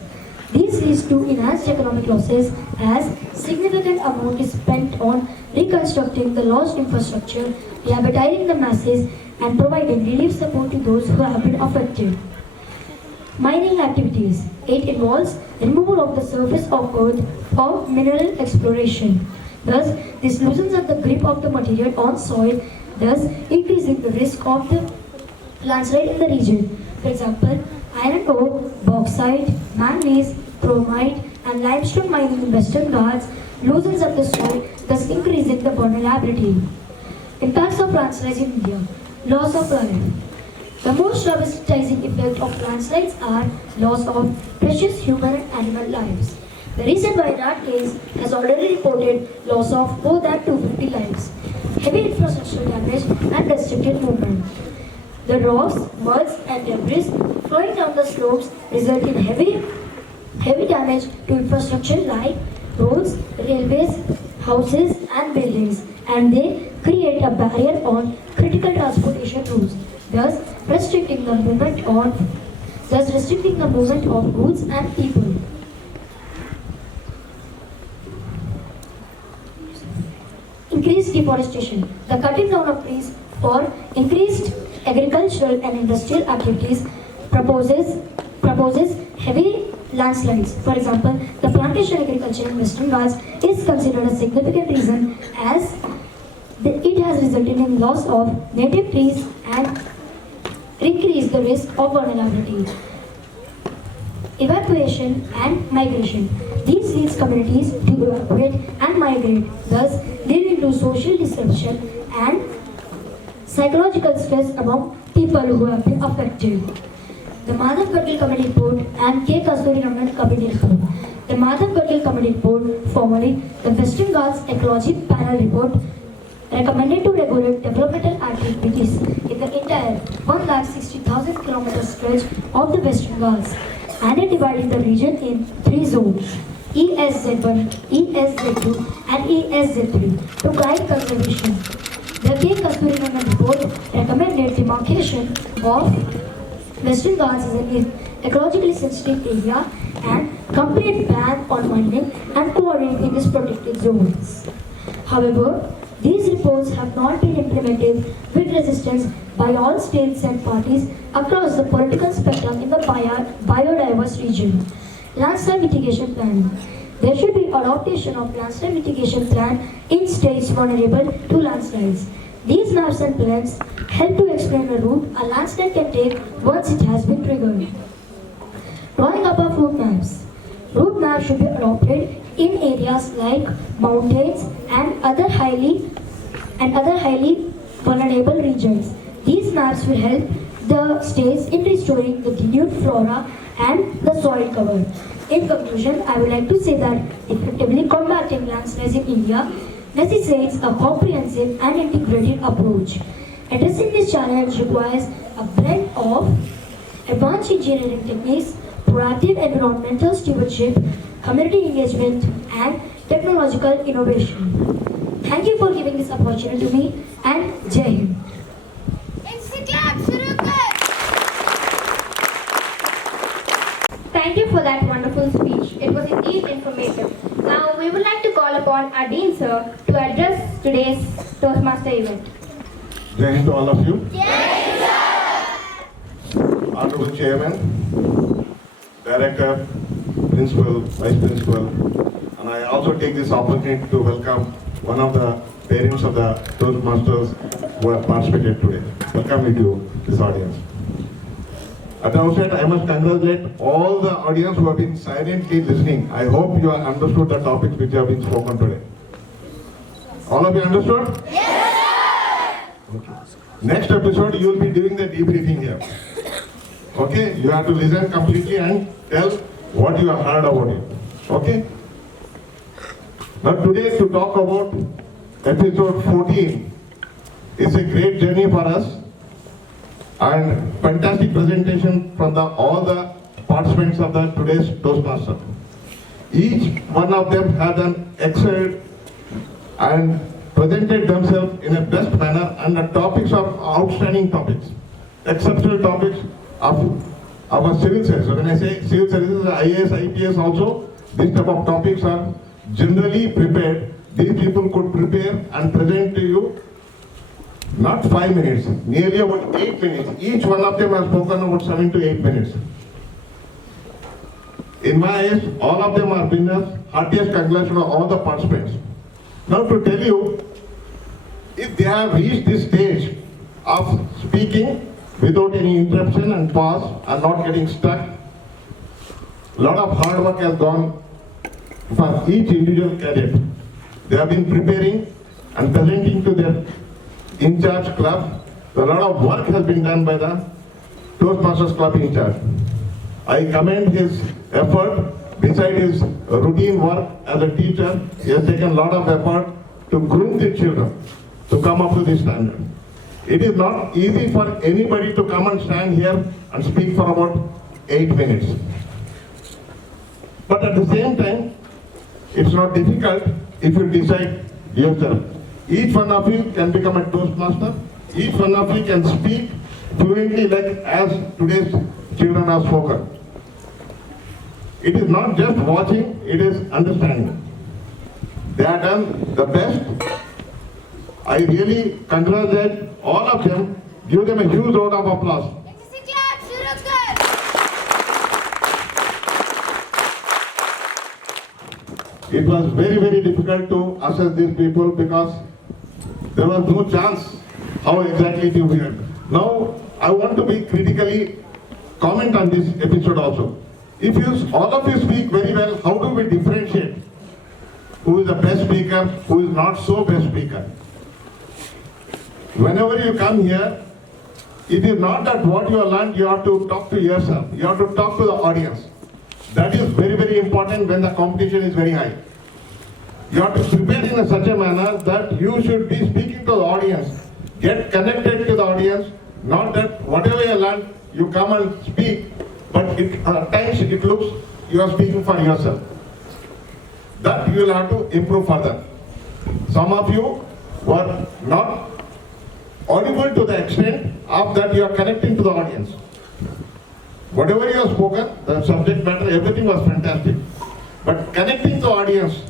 This leads to enhanced economic losses as significant amount is spent on reconstructing the lost infrastructure, rehabilitating the masses, and providing relief support to those who have been affected. Mining activities. It involves removal of the surface of earth for mineral exploration. Thus, this loosens up the grip of the material on soil, thus increasing the risk of the landslide in the region. For example, iron ore, bauxite, manganese, chromite, and limestone mining in Western Ghats loosens up the soil, thus increasing the vulnerability. Impacts of landslides in India. Loss of life. The most devastating effect of landslides are loss of precious human and animal lives. The recent Wayanad case has already reported loss of more than 250 lives, heavy infrastructural damage and restricted movement. The rocks, muds and debris flowing down the slopes result in heavy damage to infrastructure like roads, railways, houses and buildings, and they create a barrier on critical transportation routes, thus restricting the movement of goods and people. increased deforestation. The cutting down of trees for increased agricultural and industrial activities proposes heavy landslides. For example, the plantation agriculture in Western Ghats is considered a significant reason as it has resulted in loss of native trees and increased the risk of vulnerability. Evacuation and migration. These leads communities to evacuate and migrate, thus leading to social disruption and psychological stress among people who have been affected. The Madhav Gadgil Committee Report and K. Kasturi Rangan Committee Report. The Madhav Gadgil Committee Report, formerly the Western Ghats Ecology Panel Report, recommended to regulate developmental activities in the entire 160,000 km stretch of the Western Ghats and it divided the region in 3 zones, ESZ1, ESZ2 and ESZ3 to guide conservation. The K. Kasturi Rangan report recommended demarcation of Western Ghats as an ecologically sensitive area and complete ban on mining and quarrying in these protected zones. However, these reports have not been implemented with resistance by all states and parties across the political spectrum in the biodiverse region. Landslide mitigation plan. There should be adoption of landslide mitigation plan in states vulnerable to landslides. These maps and plans help to explain the route a landslide can take once it has been triggered. Drawing up of route maps. Route maps should be adopted in areas like mountains and other highly vulnerable regions. These maps will help the states in restoring the denuded flora and the soil cover. In conclusion, I would like to say that effectively combating landslides in India necessitates a comprehensive and integrated approach. Addressing this challenge requires a blend of advanced engineering techniques, proactive environmental stewardship, community engagement, and technological innovation. Thank you for giving this opportunity to me and Jai Hind. Thank you for that wonderful speech. It was indeed informative. Now we would like to call upon our Dean Sir to address today's Toastmaster event. Jai Hind to all of you. Honorable Chairman, Director, Principal, Vice Principal, and I also take this opportunity to welcome one of the parents of the Toastmasters who have participated today. Welcome you to this audience. At the outset, I must congratulate all the audience who have been silently listening. I hope you have understood the topics which have been spoken today. All of you understood? Yes! Okay. Next episode, you will be doing the debriefing here. Okay? You have to listen completely and tell what you have heard about it. Okay? Now today to talk about episode 14 is a great journey for us and fantastic presentation from all the participants of the today's Toastmaster. Each one of them have done excelled and presented themselves in a best manner, and the topics are outstanding topics, exceptional topics of our civil service. When I say civil services, IAS, IPS also, these type of topics are generally prepared. These people could prepare and present to you not 5 minutes, nearly about 8 minutes. Each one of them has spoken about 7 to 8 minutes. In my eyes, all of them are winners. Heartiest congratulations to all the participants. Now to tell you, if they have reached this stage of speaking without any interruption and pause and not getting stuck, a lot of hard work has gone for each individual cadet. They have been preparing and presenting to their in-charge club. A lot of work has been done by the Toastmasters Club in charge. I commend his effort. Beside his routine work as a teacher, he has taken a lot of effort to groom the children to come up to this standard. It is not easy for anybody to come and stand here and speak for about 8 minutes. But at the same time, it's not difficult if you decide yourself. Each one of you can become a Toastmaster. Each one of you can speak fluently like as today's children have spoken. It is not just watching, it is understanding. They have done the best I really congratulate all of them. Give them a huge round of applause. It was very, very difficult to assess these people because there was no chance how exactly to hear. Now, I want to be critically comment on this episode also. If you, all of you speak very well, how do we differentiate who is the best speaker, who is not so best speaker? Whenever you come here, it is not that what you have learned, you have to talk to yourself. You have to talk to the audience. That is very, very important when the competition is very high. You have to prepare in such a manner that you should be speaking to the audience. Get connected to the audience, not that whatever you learn, you come and speak, but at times it looks you are speaking for yourself. That you will have to improve further. Some of you were not audible to the extent of that you are connecting to the audience. Whatever you have spoken, the subject matter, everything was fantastic. But connecting the audience,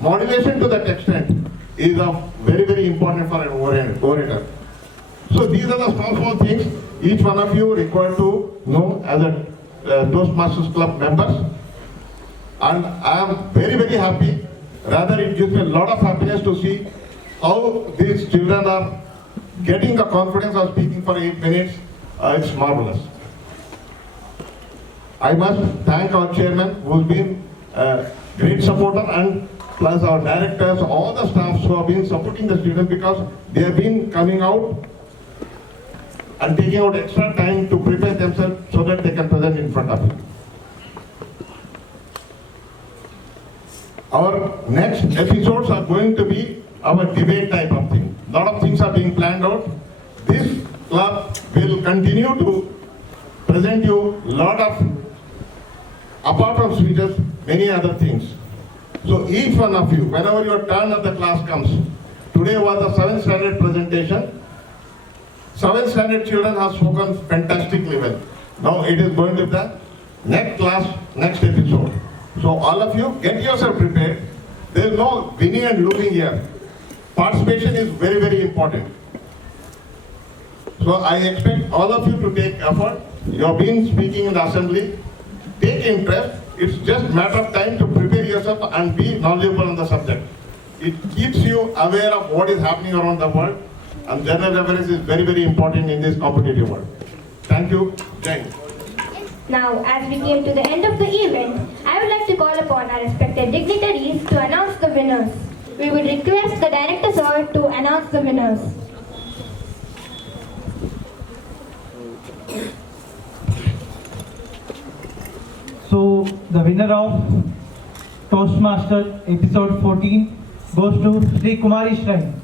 modulation to that extent is of very, very important for an orator. So these are the small things each one of you required to know as a Toastmasters Club members. And I am very, very happy. Rather, it gives me a lot of happiness to see how these children are getting the confidence of speaking for 8 minutes. It's marvelous. I must thank our chairman who's been a great supporter, and plus our directors, all the staffs who have been supporting the students because they have been coming out and taking out extra time to prepare themselves so that they can present in front of you. Our next episodes are going to be our debate type of thing. A lot of things are being planned out. This club will continue to present you a lot of, apart from speeches, many other things. So each one of you, whenever your turn of the class comes, today was the 7th standard presentation. 7th standard children have spoken fantastically well. Now it is going to be the next class, next episode. So all of you, get yourself prepared. There is no winning and losing here. Participation is very, very important. So I expect all of you to take effort. You have been speaking in the assembly. Take interest. It's just a matter of time to prepare yourself and be knowledgeable on the subject. It keeps you aware of what is happening around the world, and general awareness is very, very important in this competitive world. Thank you. Jai Hind. Now, as we came to the end of the event, I would like to call upon our respected dignitaries to announce the winners. We would request the director sir to announce the winners. So, the winner of Toastmaster episode 14 goes to Sri Kumari Shrine.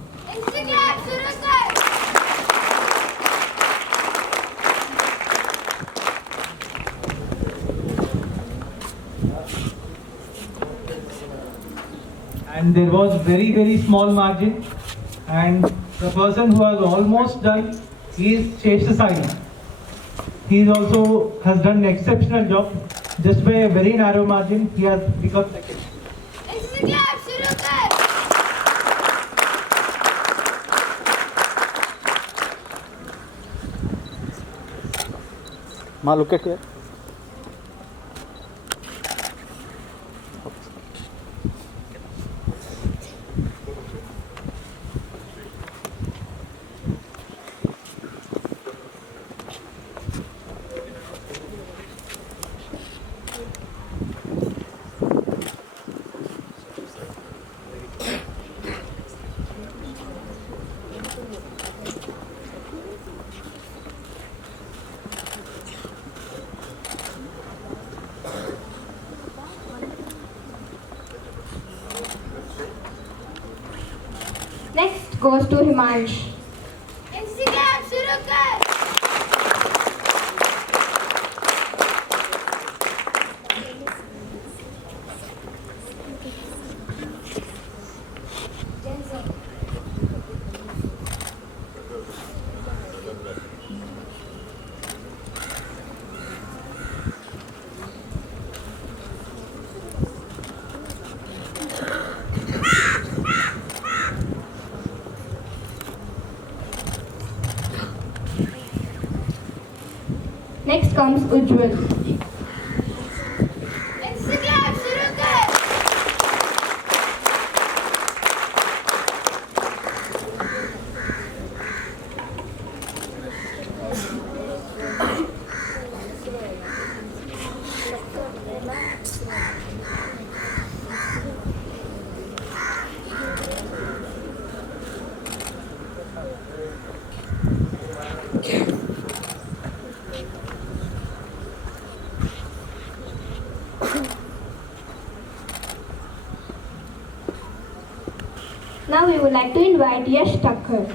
And there was very, very small margin, and the person who has almost done is Reservation Sainik. He also has done an exceptional job. Just by a very narrow margin, he has become second. Ma, look at here. Next goes to Himansh. Next comes Ujjwal. Now we would like to invite Yash Thakkar.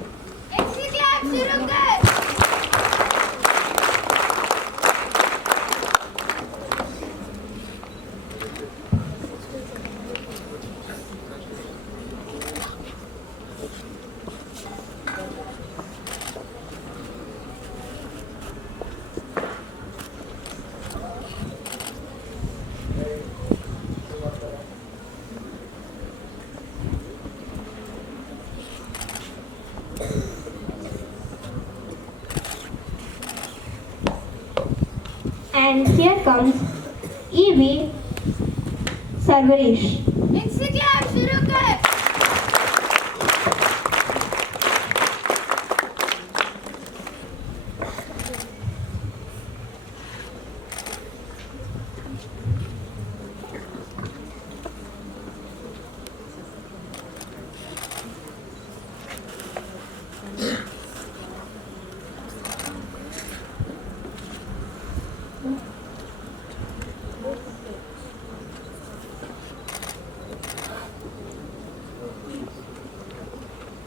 And here comes E.V. Sarvarish.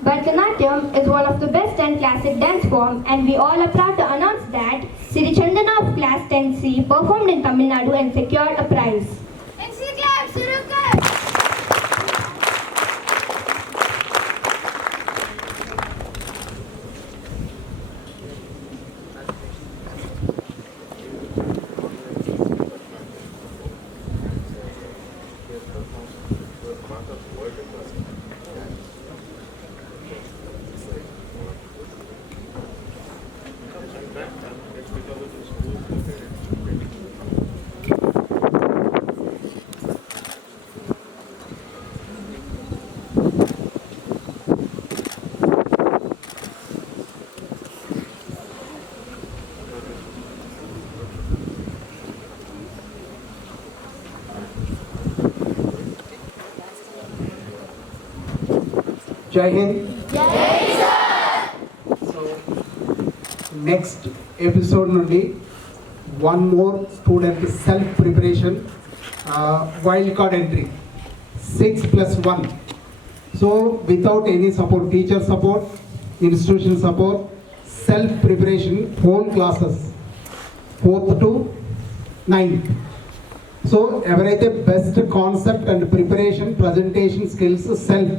Bharatanatyam is one of the best and classic dance form, and we all are proud to announce that Sri Chandana of class 10C performed in Tamil Nadu and secured a prize. Jai Hind. So next episode nundi one more student self preparation wild card entry 6+1. So without any support, teacher support, institution support, self preparation whole classes 4th to 9th. So ఎవరైతే best concept and preparation presentation skills self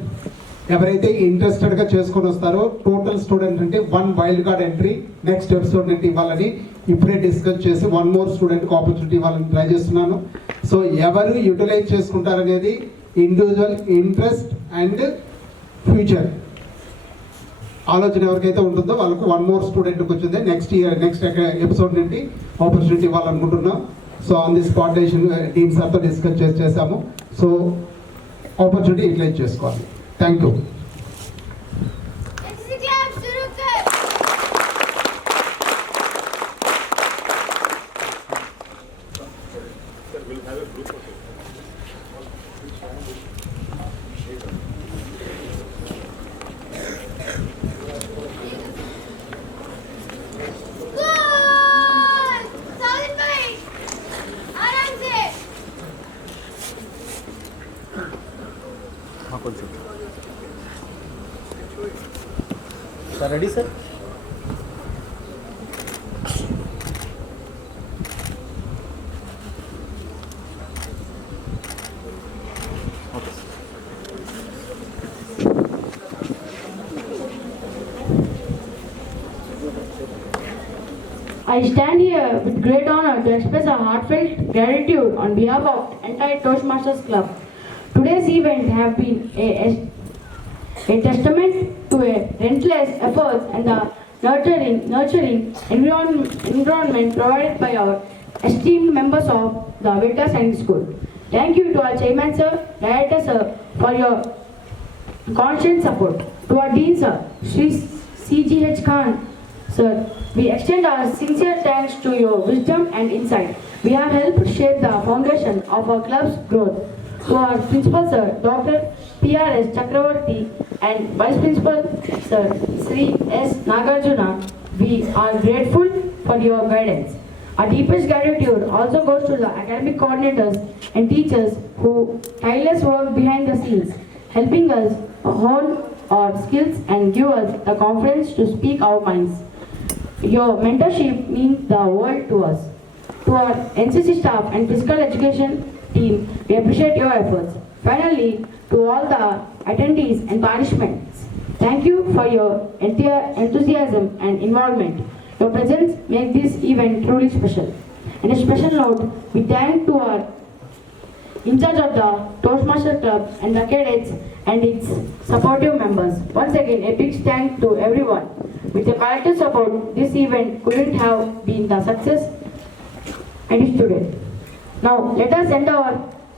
ఎవరైతే ఇంట్రెస్టెడ్గా చేసుకొని వస్తారో total student అంటే 1 wild card entry next episode నుండి ఇవ్వాలని ఇప్పుడే discuss చేసి 1 more స్టూడెంట్కి ఆపర్చునిటీ ఇవ్వాలని ట్రై చేస్తున్నాను. సో ఎవరు యూటిలైజ్ చేసుకుంటారనేది ఇండివిజువల్ ఇంట్రెస్ట్ అండ్ ఫ్యూచర్ ఆలోచన ఎవరికైతే ఉంటుందో వాళ్ళకు 1 మోర్ స్టూడెంట్కి వచ్చింది నెక్స్ట్ ఎపిసోడ్ నుండి ఆపర్చునిటీ ఇవ్వాలనుకుంటున్నాం. So on the spot team సార్తో డిస్కస్ చేసాము. సో ఆపర్చునిటీ యూటిలైజ్ చేసుకోవాలి. Thank you. Sir, ready, sir? Okay. I stand here with great honor to express a heartfelt gratitude on behalf of the entire Toastmasters Club. Today's event has been a testament to a relentless efforts and the nurturing environment provided by our esteemed members of the Veritas Sainik School. Thank you to our Chairman Sir, Director Sir, for your constant support. To our Dean Sir, Sri C.G.H. Khan Sir, we extend our sincere thanks to your wisdom and insight. We have helped shape the foundation of our club's growth. To our Principal Sir, Dr. P.R.S. Chakravarti, and Vice Principal Sir, Sri S. Nagarjuna, we are grateful for your guidance. Our deepest gratitude also goes to the academic coordinators and teachers who tireless work behind the scenes, helping us hone our skills and give us the confidence to speak our minds. Your mentorship means the world to us. To our NCC staff and physical education team, we appreciate your efforts. Finally, to all the attendees and participants, thank you for your enthusiasm and involvement. Your presence makes this event truly special. And a special note, we thank to our in charge of the Toastmasters Club and the cadets and its supportive members. Once again, a big thank to everyone. With your collective support, this event couldn't have been the success it is today. Now, let us end our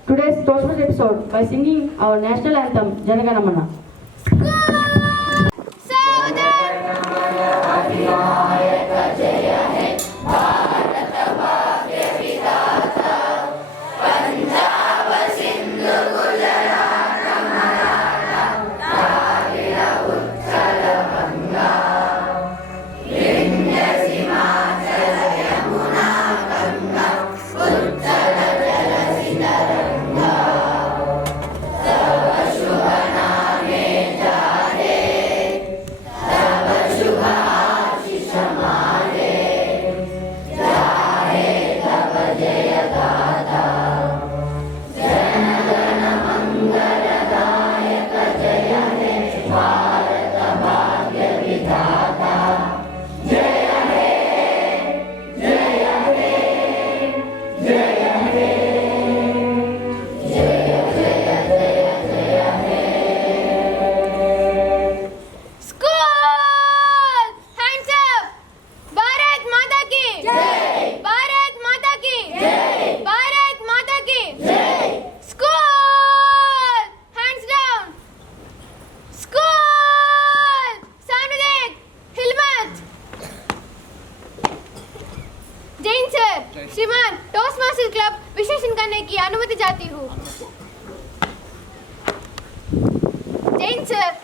today's Toastmasters episode by singing our national anthem, Janaganamana. श्रीमान Toastmasters club विशेषण करने की अनुमति चाहती हूँ। Jain sir,